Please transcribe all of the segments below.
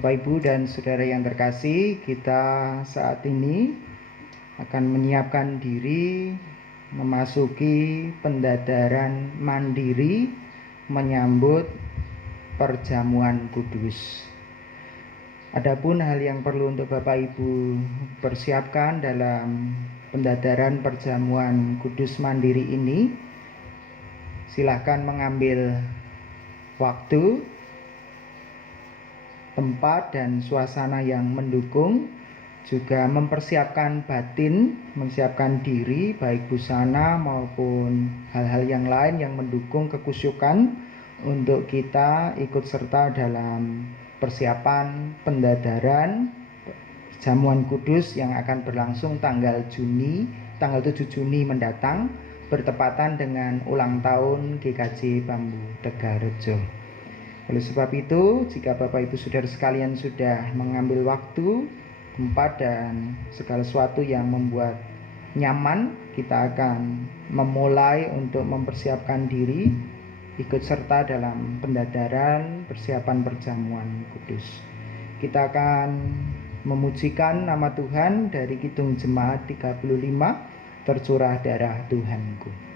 Bapak Ibu dan Saudara yang terkasih, kita saat ini akan menyiapkan diri memasuki pendadaran mandiri menyambut perjamuan kudus. Adapun hal yang perlu untuk Bapak Ibu persiapkan dalam pendadaran perjamuan kudus mandiri ini, silakan mengambil waktu, tempat dan suasana yang mendukung, juga mempersiapkan batin, mempersiapkan diri baik busana maupun hal-hal yang lain yang mendukung kekusyukan untuk kita ikut serta dalam persiapan pendadaran jamuan kudus yang akan berlangsung tanggal 7 Juni mendatang, bertepatan dengan ulang tahun GKJ Bambu Tegalrejo. Oleh sebab itu, jika Bapak Ibu Saudara sekalian sudah mengambil waktu, tempat dan segala sesuatu yang membuat nyaman, kita akan memulai untuk mempersiapkan diri ikut serta dalam pendadaran persiapan perjamuan kudus. Kita akan memujikan nama Tuhan dari Kidung Jemaat 35, Tercurah Darah Tuhanku.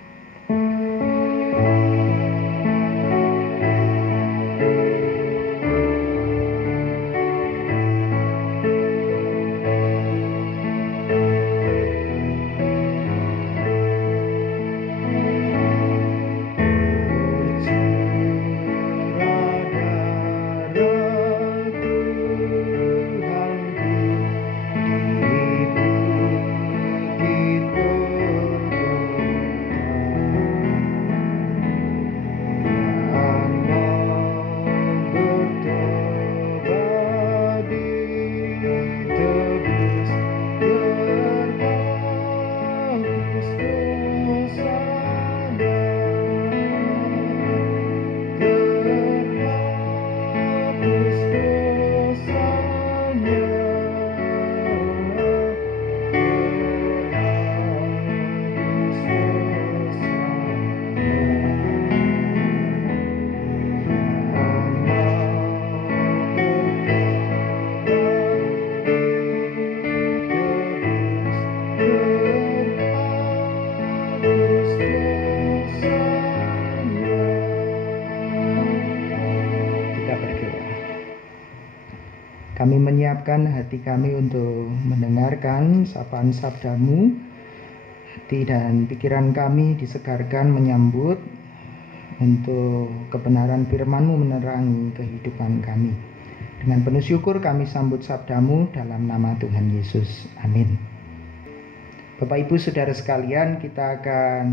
Kami menyiapkan hati kami untuk mendengarkan sapaan sabda-Mu. Hati dan pikiran kami disegarkan menyambut untuk kebenaran firman-Mu menerangi kehidupan kami. Dengan penuh syukur kami sambut sabda-Mu dalam nama Tuhan Yesus. Amin. Bapak Ibu Saudara sekalian, kita akan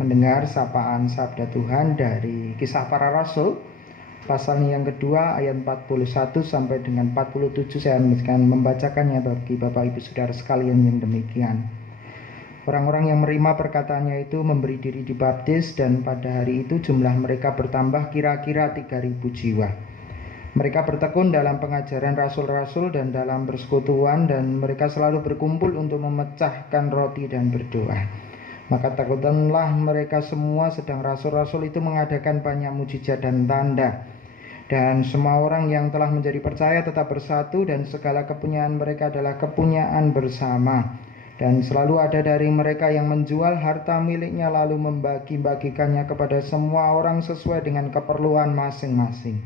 mendengar sapaan sabda Tuhan dari Kisah Para Rasul pasal yang kedua ayat 41 sampai dengan 47. Saya akan membacakannya bagi Bapak Ibu Saudara sekalian yang demikian. Orang-orang yang menerima perkataannya itu memberi diri dibaptis, dan pada hari itu jumlah mereka bertambah kira-kira 3.000 jiwa. Mereka bertekun dalam pengajaran rasul-rasul dan dalam persekutuan, dan mereka selalu berkumpul untuk memecahkan roti dan berdoa. Maka takutlah mereka semua, sedang rasul-rasul itu mengadakan banyak mujizat dan tanda. Dan semua orang yang telah menjadi percaya tetap bersatu, dan segala kepunyaan mereka adalah kepunyaan bersama. Dan selalu ada dari mereka yang menjual harta miliknya lalu membagi-bagikannya kepada semua orang sesuai dengan keperluan masing-masing.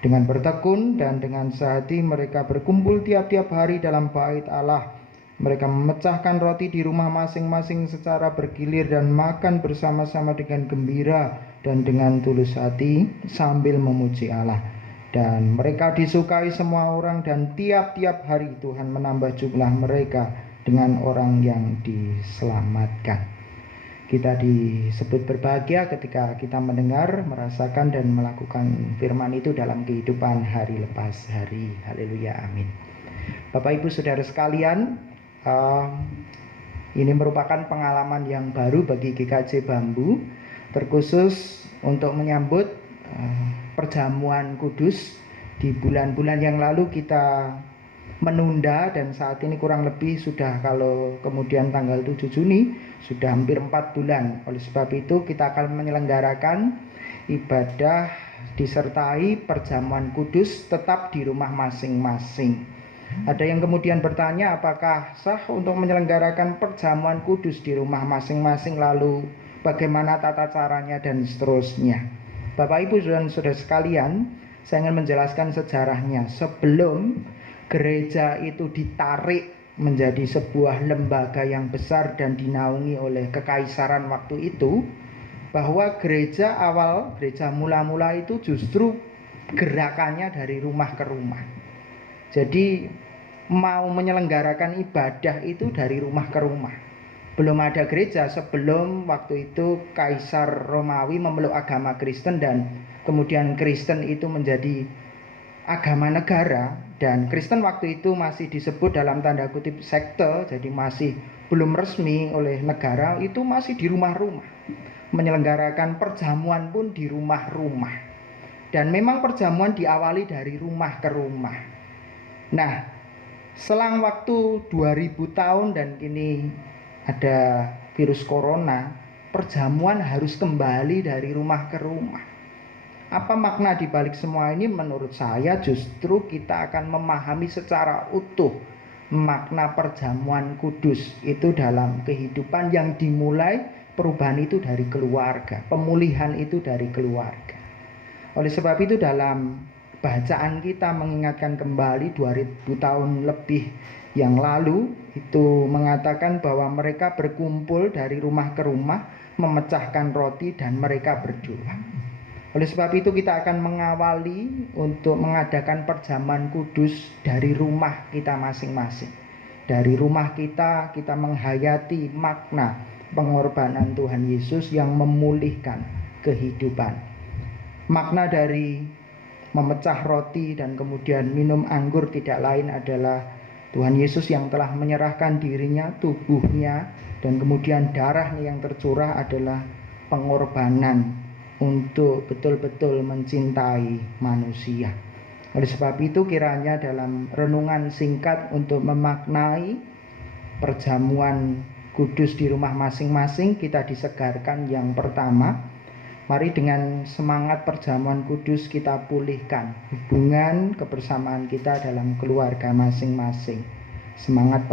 Dengan bertekun dan dengan sehati mereka berkumpul tiap-tiap hari dalam bait Allah. Mereka memecahkan roti di rumah masing-masing secara bergilir dan makan bersama-sama dengan gembira dan dengan tulus hati sambil memuji Allah. Dan mereka disukai semua orang, dan tiap-tiap hari Tuhan menambah jumlah mereka dengan orang yang diselamatkan. Kita disebut berbahagia ketika kita mendengar, merasakan dan melakukan firman itu dalam kehidupan hari lepas hari. Haleluya, amin. Bapak Ibu Saudara sekalian, ini merupakan pengalaman yang baru bagi GKJ Bambu, terkhusus untuk menyambut perjamuan kudus. Di bulan-bulan yang lalu kita menunda, dan saat ini kurang lebih sudah, kalau kemudian tanggal 7 Juni sudah hampir 4 bulan. Oleh sebab itu kita akan menyelenggarakan ibadah disertai perjamuan kudus tetap di rumah masing-masing. Ada yang kemudian bertanya, apakah sah untuk menyelenggarakan perjamuan kudus di rumah masing-masing, lalu bagaimana tata caranya dan seterusnya. Bapak Ibu dan saudara sekalian, saya ingin menjelaskan sejarahnya. Sebelum gereja itu ditarik menjadi sebuah lembaga yang besar dan dinaungi oleh kekaisaran waktu itu, bahwa gereja awal, gereja mula-mula itu justru gerakannya dari rumah ke rumah. Jadi mau menyelenggarakan ibadah itu dari rumah ke rumah. Belum ada gereja sebelum waktu itu Kaisar Romawi memeluk agama Kristen dan kemudian Kristen itu menjadi agama negara, dan Kristen waktu itu masih disebut dalam tanda kutip sekte, jadi masih belum resmi oleh negara, itu masih di rumah-rumah. Menyelenggarakan perjamuan pun di rumah-rumah. Dan memang perjamuan diawali dari rumah ke rumah. Nah, selang waktu 2000 tahun dan kini ada virus corona, perjamuan harus kembali dari rumah ke rumah. Apa makna di balik semua ini? Menurut saya justru kita akan memahami secara utuh makna perjamuan kudus itu dalam kehidupan yang dimulai. Perubahan itu dari keluarga, pemulihan itu dari keluarga. Oleh sebab itu dalam bacaan kita mengingatkan kembali 2000 tahun lebih yang lalu, itu mengatakan bahwa mereka berkumpul dari rumah ke rumah, memecahkan roti dan mereka berdoa. Oleh sebab itu kita akan mengawali untuk mengadakan perjamuan kudus dari rumah kita masing-masing. Dari rumah kita menghayati makna pengorbanan Tuhan Yesus yang memulihkan kehidupan. Makna dari memecah roti dan kemudian minum anggur tidak lain adalah Tuhan Yesus yang telah menyerahkan dirinya, tubuhnya, dan kemudian darahnya yang tercurah adalah pengorbanan untuk betul-betul mencintai manusia. Oleh sebab itu kiranya dalam renungan singkat untuk memaknai perjamuan kudus di rumah masing-masing, kita disegarkan yang pertama, mari dengan semangat perjamuan kudus kita pulihkan hubungan kebersamaan kita dalam keluarga masing-masing. Semangat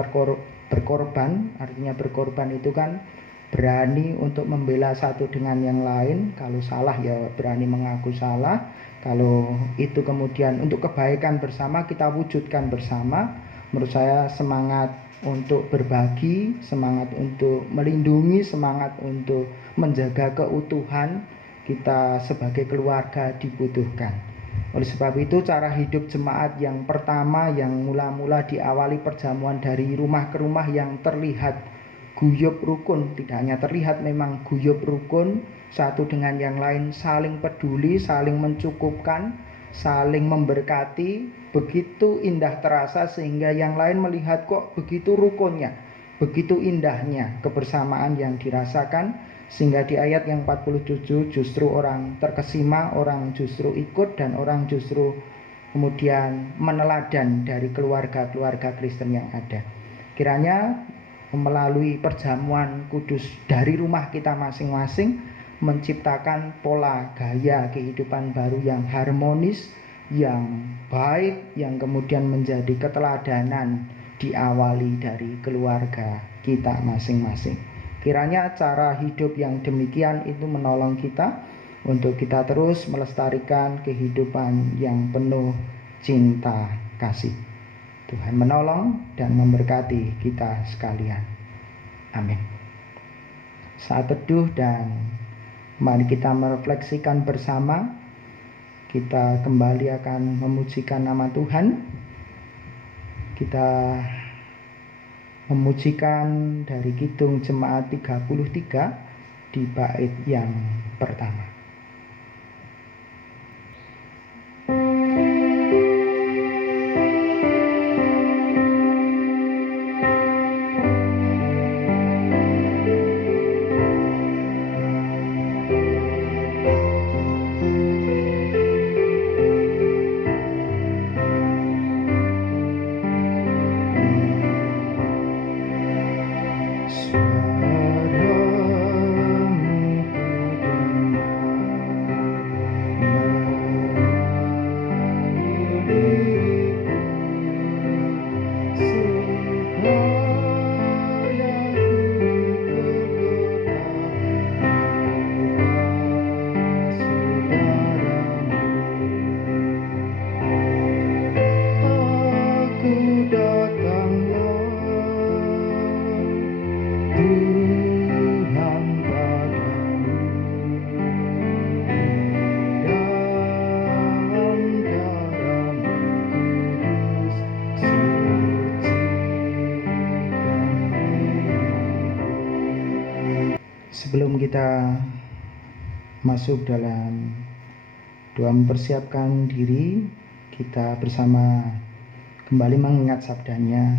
berkorban, artinya berkorban itu kan berani untuk membela satu dengan yang lain. Kalau salah ya berani mengaku salah. Kalau itu kemudian untuk kebaikan bersama, kita wujudkan bersama. Menurut saya semangat untuk berbagi, semangat untuk melindungi, semangat untuk menjaga keutuhan kita sebagai keluarga dibutuhkan. Oleh sebab itu cara hidup jemaat yang pertama yang mula-mula diawali perjamuan dari rumah ke rumah yang terlihat guyub rukun, tidak hanya terlihat, memang guyub rukun, satu dengan yang lain saling peduli, saling mencukupkan, saling memberkati, begitu indah terasa sehingga yang lain melihat kok begitu rukunnya, begitu indahnya kebersamaan yang dirasakan, sehingga di ayat yang 47 justru orang terkesima, orang justru ikut, dan orang justru kemudian meneladan dari keluarga-keluarga Kristen yang ada. Kiranya melalui perjamuan kudus dari rumah kita masing-masing menciptakan pola gaya kehidupan baru yang harmonis, yang baik, yang kemudian menjadi keteladanan diawali dari keluarga kita masing-masing. Kiranya cara hidup yang demikian itu menolong kita untuk kita terus melestarikan kehidupan yang penuh cinta kasih. Tuhan menolong dan memberkati kita sekalian. Amin. Saat teduh dan mari kita merefleksikan bersama. Kita kembali akan memujikan nama Tuhan. Kita memujikan dari Kidung Jemaat 33 di bait yang pertama. Suaramu ku dengar Sebelum kita masuk dalam doa mempersiapkan diri, kita bersama kembali mengingat sabdanya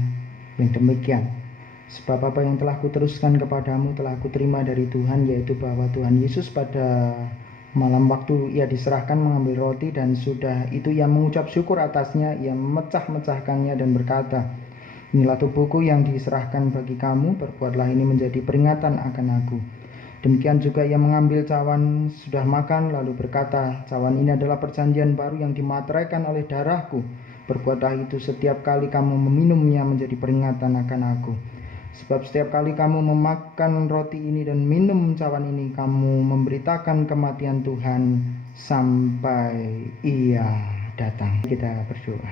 yang demikian. Sebab apa yang telah kuteruskan kepadamu telah kuterima dari Tuhan, yaitu bahwa Tuhan Yesus pada malam waktu ia diserahkan mengambil roti, dan sudah itu ia mengucap syukur atasnya, ia memecah-mecahkannya dan berkata, inilah tubuhku yang diserahkan bagi kamu, perbuatlah ini menjadi peringatan akan aku. Demikian juga ia mengambil cawan sudah makan, lalu berkata, cawan ini adalah perjanjian baru yang dimateraikan oleh darahku. Perbuatlah itu setiap kali kamu meminumnya menjadi peringatan akan aku. Sebab setiap kali kamu memakan roti ini dan minum cawan ini, kamu memberitakan kematian Tuhan sampai ia datang. Kita berdoa.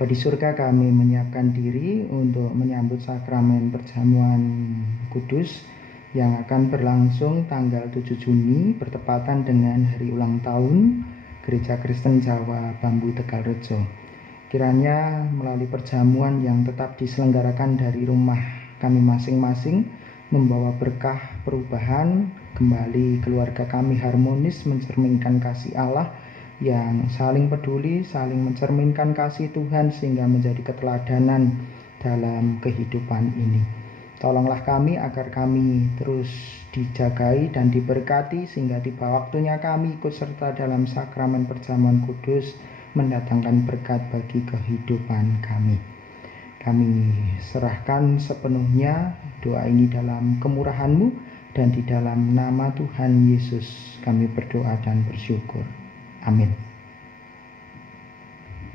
Bapa di surga, kami menyiapkan diri untuk menyambut sakramen perjamuan kudus yang akan berlangsung tanggal 7 Juni bertepatan dengan hari ulang tahun Gereja Kristen Jawa Bambu Tegalrejo. Kiranya melalui perjamuan yang tetap diselenggarakan dari rumah kami masing-masing membawa berkah perubahan, kembali keluarga kami harmonis mencerminkan kasih Allah yang saling peduli, saling mencerminkan kasih Tuhan sehingga menjadi keteladanan dalam kehidupan ini. Tolonglah kami agar kami terus dijagai dan diberkati sehingga tiba waktunya kami ikut serta dalam sakramen perjamuan kudus mendatangkan berkat bagi kehidupan kami. Kami serahkan sepenuhnya doa ini dalam kemurahan-Mu, dan di dalam nama Tuhan Yesus kami berdoa dan bersyukur. Amin.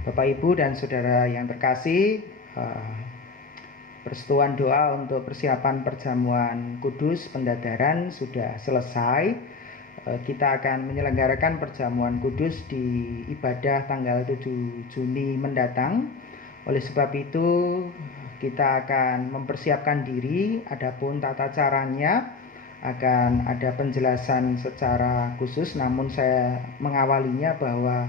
Bapak, Ibu, dan Saudara yang terkasih, persetujuan doa untuk persiapan perjamuan kudus pendadaran sudah selesai. Kita akan menyelenggarakan perjamuan kudus di ibadah tanggal 7 Juni mendatang. Oleh sebab itu kita akan mempersiapkan diri. Adapun tata caranya akan ada penjelasan secara khusus, namun saya mengawalinya bahwa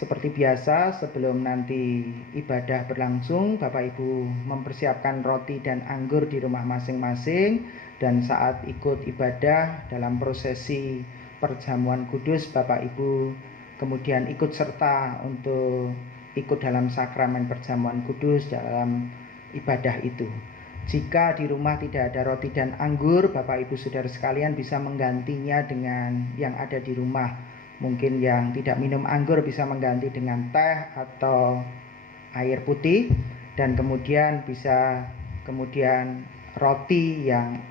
seperti biasa sebelum nanti ibadah berlangsung, Bapak Ibu mempersiapkan roti dan anggur di rumah masing-masing, dan saat ikut ibadah dalam prosesi perjamuan kudus, Bapak Ibu kemudian ikut serta untuk ikut dalam sakramen perjamuan kudus dalam ibadah itu. Jika di rumah tidak ada roti dan anggur, Bapak Ibu Saudara sekalian bisa menggantinya dengan yang ada di rumah. Mungkin yang tidak minum anggur bisa mengganti dengan teh atau air putih, dan kemudian bisa roti yang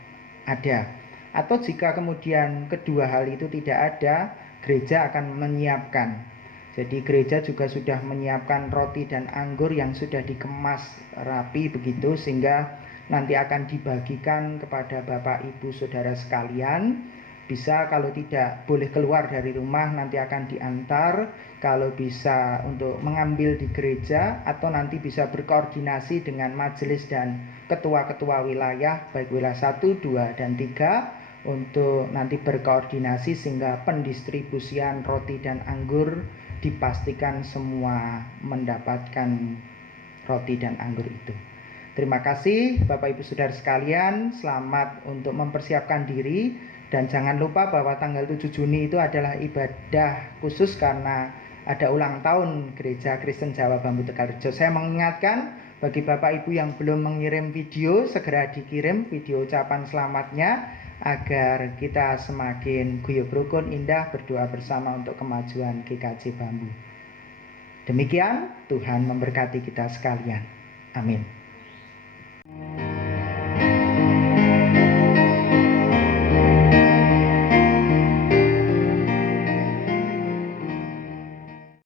ada. Atau jika kemudian kedua hal itu tidak ada, gereja akan menyiapkan. Jadi gereja juga sudah menyiapkan roti dan anggur yang sudah dikemas rapi begitu, sehingga nanti akan dibagikan kepada Bapak Ibu Saudara sekalian. Bisa kalau tidak boleh keluar dari rumah, nanti akan diantar. Kalau bisa untuk mengambil di gereja, atau nanti bisa berkoordinasi dengan majelis dan ketua-ketua wilayah, baik wilayah 1, 2, dan 3, untuk nanti berkoordinasi sehingga pendistribusian roti dan anggur dipastikan semua mendapatkan roti dan anggur itu. Terima kasih Bapak Ibu Saudara sekalian, selamat untuk mempersiapkan diri, dan jangan lupa bahwa tanggal 7 Juni itu adalah ibadah khusus karena ada ulang tahun Gereja Kristen Jawa Bambu Tegalrejo. Saya mengingatkan bagi Bapak Ibu yang belum mengirim video, segera dikirim video ucapan selamatnya agar kita semakin guyub rukun indah berdoa bersama untuk kemajuan GKJ Bambu. Demikian, Tuhan memberkati kita sekalian. Amin.